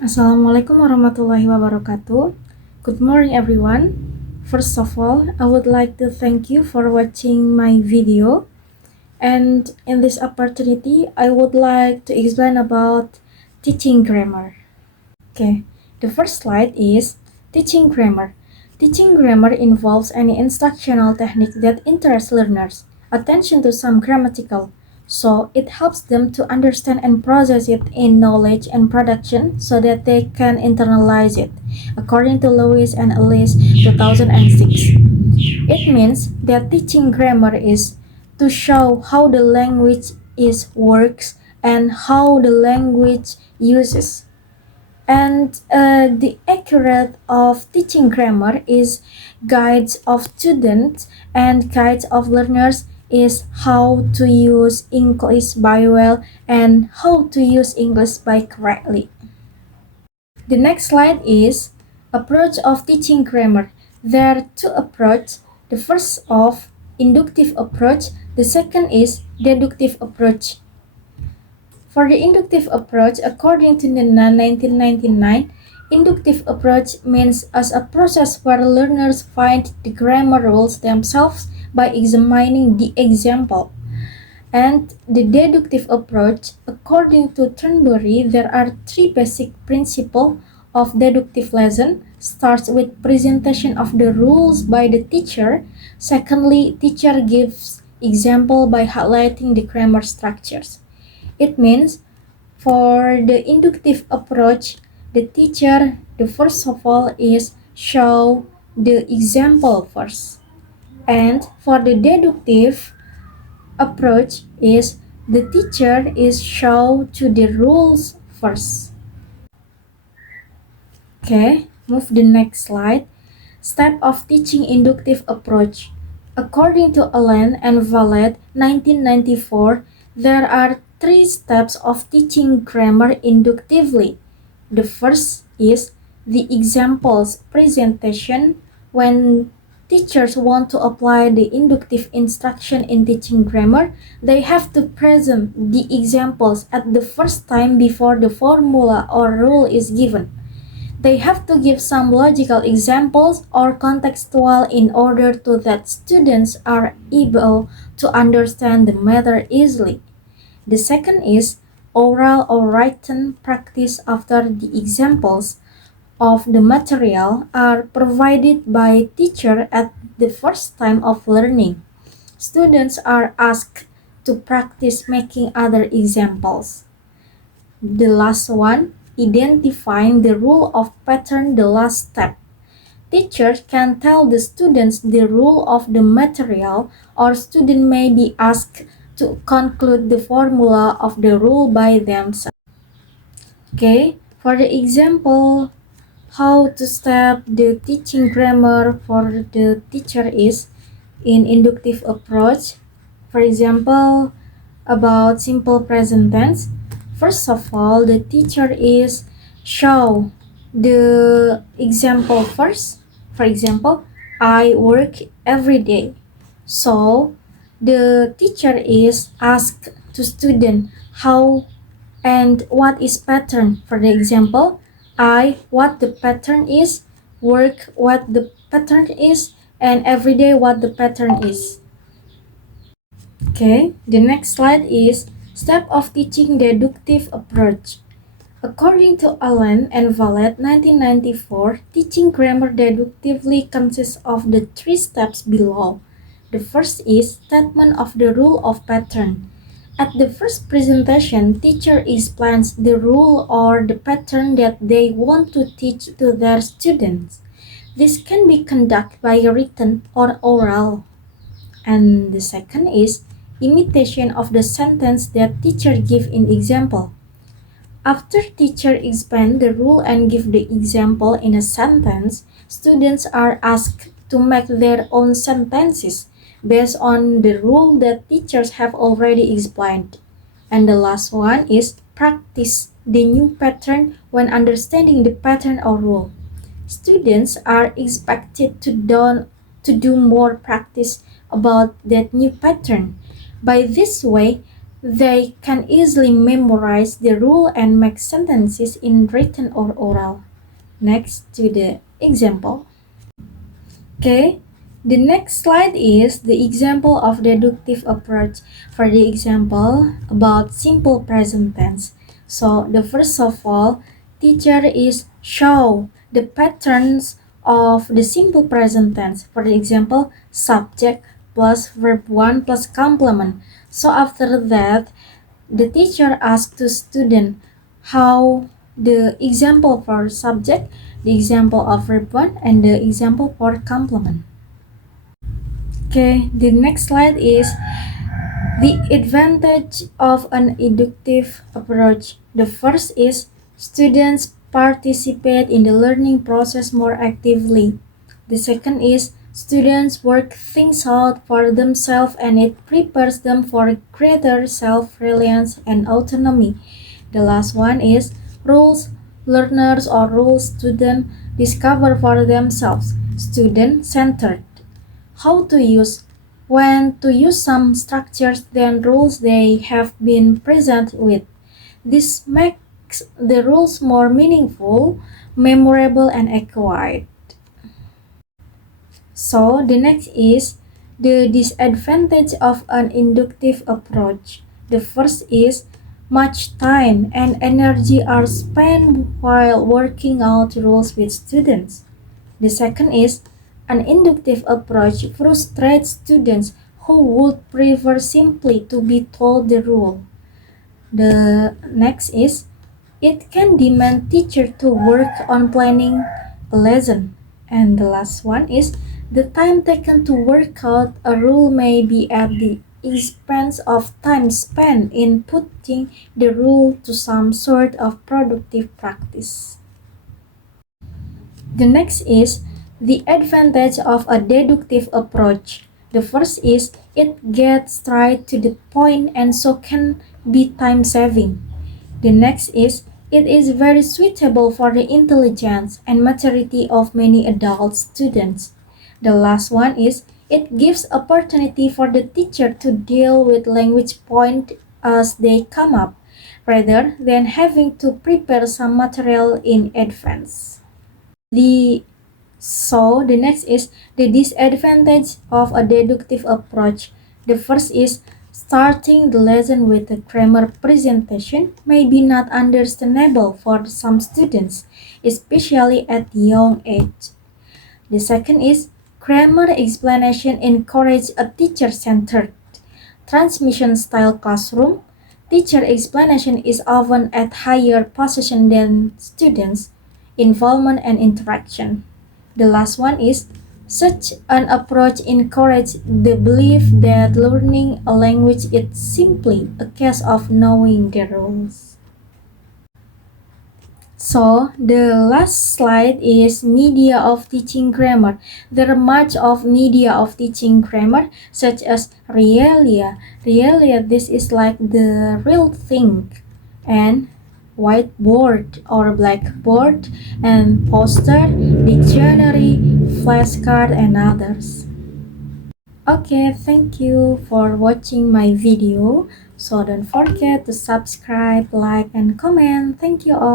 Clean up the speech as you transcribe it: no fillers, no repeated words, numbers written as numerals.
Assalamualaikum warahmatullahi wabarakatuh. Good morning, everyone. First of all, I would like to thank you for watching my video. And in this opportunity, I would like to explain about teaching grammar. Okay, the first slide is teaching grammar. Teaching grammar involves any instructional technique that interests learners' attention to some grammatical, so it helps them to understand and process it in knowledge and production so that they can internalize it, according to Lewis and Ellis 2006. It means that teaching grammar is to show how the language is works and how the language uses. And the accurate of teaching grammar is guides of students and guides of learners is how to use English by well and how to use English by correctly. The next slide is approach of teaching grammar. There are two approaches. The first of inductive approach, the second is deductive approach. For the inductive approach, according to Nena 1999, inductive approach means as a process where learners find the grammar rules themselves by examining the example. And the deductive approach, according to Turnberry, there are three basic principles of deductive lesson. Starts with presentation of the rules by the teacher. Secondly, teacher gives example by highlighting the grammar structures. It means for the inductive approach, the teacher, the first of all is show the example first. And for the deductive approach is the teacher is show to the rules first. Okay, move the next slide. Step of teaching inductive approach. According to Allen and Vallet 1994, there are three steps of teaching grammar inductively. The first is the examples presentation. When teachers want to apply the inductive instruction in teaching grammar, they have to present the examples at the first time before the formula or rule is given. They have to give some logical examples or contextual in order to that students are able to understand the matter easily. The second is oral or written practice after the examples of the material are provided by teacher at the first time of learning. Students are asked to practice making other examples. The last one, identifying the rule of pattern, the last step. Teachers can tell the students the rule of the material, or student may be asked to conclude the formula of the rule by themselves. Okay, for the example, how to step the teaching grammar for the teacher is in inductive approach. For example, about simple present tense. First of all, the teacher is show the example first. For example, I work every day. So the teacher is asked to student how and what is pattern. For the example, I what the pattern is, work what the pattern is, and every day what the pattern is. Okay, the next slide is step of teaching deductive approach. According to Allen and Vallet 1994, teaching grammar deductively consists of the three steps below. The first is statement of the rule of pattern. At the first presentation, teacher explains the rule or the pattern that they want to teach to their students. This can be conducted by written or oral. And the second is imitation of the sentence that teacher give in example. After teacher explain the rule and give the example in a sentence, students are asked to make their own sentences based on the rule that teachers have already explained. And the last one is practice the new pattern when understanding the pattern or rule. Students are expected to do more practice about that new pattern. By this way, They can easily memorize the rule and make sentences in written or oral. Next to the example. Okay, the next slide is the example of deductive approach. For the example about simple present tense. So the first of all, teacher is show the patterns of the simple present tense. For the example, subject plus verb 1 plus complement. So after that, the teacher asks the student how the example for subject, the example of verb 1, and the example for complement. Okay, the next slide is the advantage of an inductive approach. The first is students participate in the learning process more actively. The second is students work things out for themselves and it prepares them for greater self-reliance and autonomy. The last one is rules learners or rules students discover for themselves, student-centered. How to use when to use some structures than rules they have been present with. This makes the rules more meaningful, memorable, and accurate. So the next is the disadvantage of an inductive approach. The first is much time and energy are spent while working out rules with students. The second is an inductive approach frustrates students who would prefer simply to be told the rule. The next is it can demand teacher to work on planning a lesson. And the last one is the time taken to work out a rule may be at the expense of time spent in putting the rule to some sort of productive practice. The next is the advantage of a deductive approach. The first is it gets straight to the point and so can be time saving. The next is it is very suitable for the intelligence and maturity of many adult students. The last one is it gives opportunity for the teacher to deal with language point as they come up, rather than having to prepare some material in advance. The next is the disadvantage of a deductive approach. The first is starting the lesson with a grammar presentation may be not understandable for some students, especially at young age. The second is grammar explanation encourage a teacher-centered transmission style classroom. Teacher explanation is often at higher position than students' involvement and interaction. The last one is such an approach encourages the belief that learning a language is simply a case of knowing the rules. So the last slide is media of teaching grammar. There are much of media of teaching grammar such as realia. Realia, this is like the real thing, and whiteboard or blackboard, and poster, dictionary, flashcard, and others. Okay, thank you for watching my video. So don't forget to subscribe, like, and comment. Thank you all.